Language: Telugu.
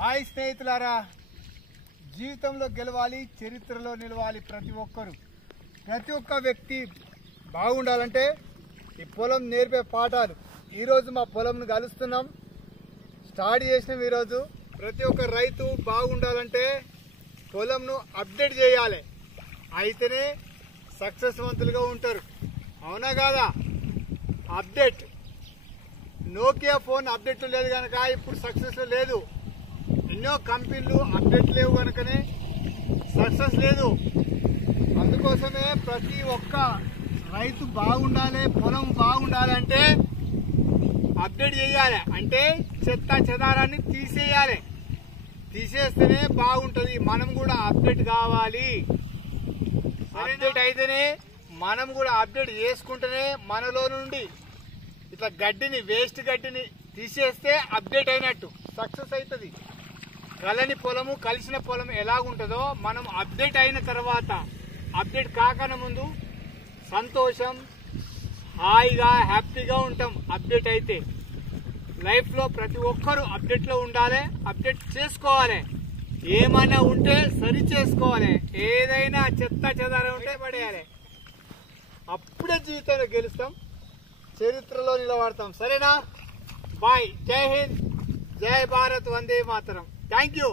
హాయ్ స్నేహితులారా, జీవితంలో గెలవాలి, చరిత్రలో నిలవాలి. ప్రతి ఒక్క వ్యక్తి బాగుండాలంటే ఈ పొలం నేర్పే పాఠాలు. ఈరోజు మా పొలంను కలుస్తున్నాం, స్టార్ట్ చేసినాం. ఈరోజు ప్రతి ఒక్క రైతు బాగుండాలంటే పొలంను అప్డేట్ చేయాలి, అయితేనే సక్సెస్వంతులుగా ఉంటారు. అవునా కాదా? అప్డేట్. నోకియా ఫోన్ అప్డేట్ లేదు కనుక ఇప్పుడు సక్సెస్ లేదు. ఎన్నో కంపెనీలు అప్డేట్ లేవు కనుకనే సక్సెస్ లేదు. అందుకోసమే ప్రతి ఒక్క రైతు బాగుండాలి, పొలం బాగుండాలి అంటే అప్డేట్ చేయాలి. అంటే చెత్త చెదారాన్ని తీసేయాలి. తీసేస్తేనే బాగుంటుంది. మనం కూడా అప్డేట్ కావాలి. అప్డేట్ అయితేనే మనం కూడా అప్డేట్ చేసుకుంటేనే మనలో నుండి ఇట్లా గడ్డిని, వేస్ట్ గడ్డిని తీసేస్తే అప్డేట్ అయినట్టు, సక్సెస్ అవుతుంది. కలని పొలము, కలిసిన పొలం ఎలాగుంటుందో మనం అప్డేట్ అయిన తర్వాత, అప్డేట్ కాకనే ముందు సంతోషం, హాయిగా, హ్యాపీగా ఉంటాం. అప్డేట్ అయితే లైఫ్లో ప్రతి ఒక్కరూ అప్డేట్లో ఉండాలి, అప్డేట్ చేసుకోవాలి. ఏమైనా ఉంటే సరి చేసుకోవాలి. ఏదైనా చెత్త చెదారం ఉంటే పడేయాలి. అప్పుడే జీవితంలో గెలుస్తాం, చరిత్రలో నిలబడతాం. సరేనా? బాయ్. జై హింద్, జై భారత్, వందే మాతరం. Thank you.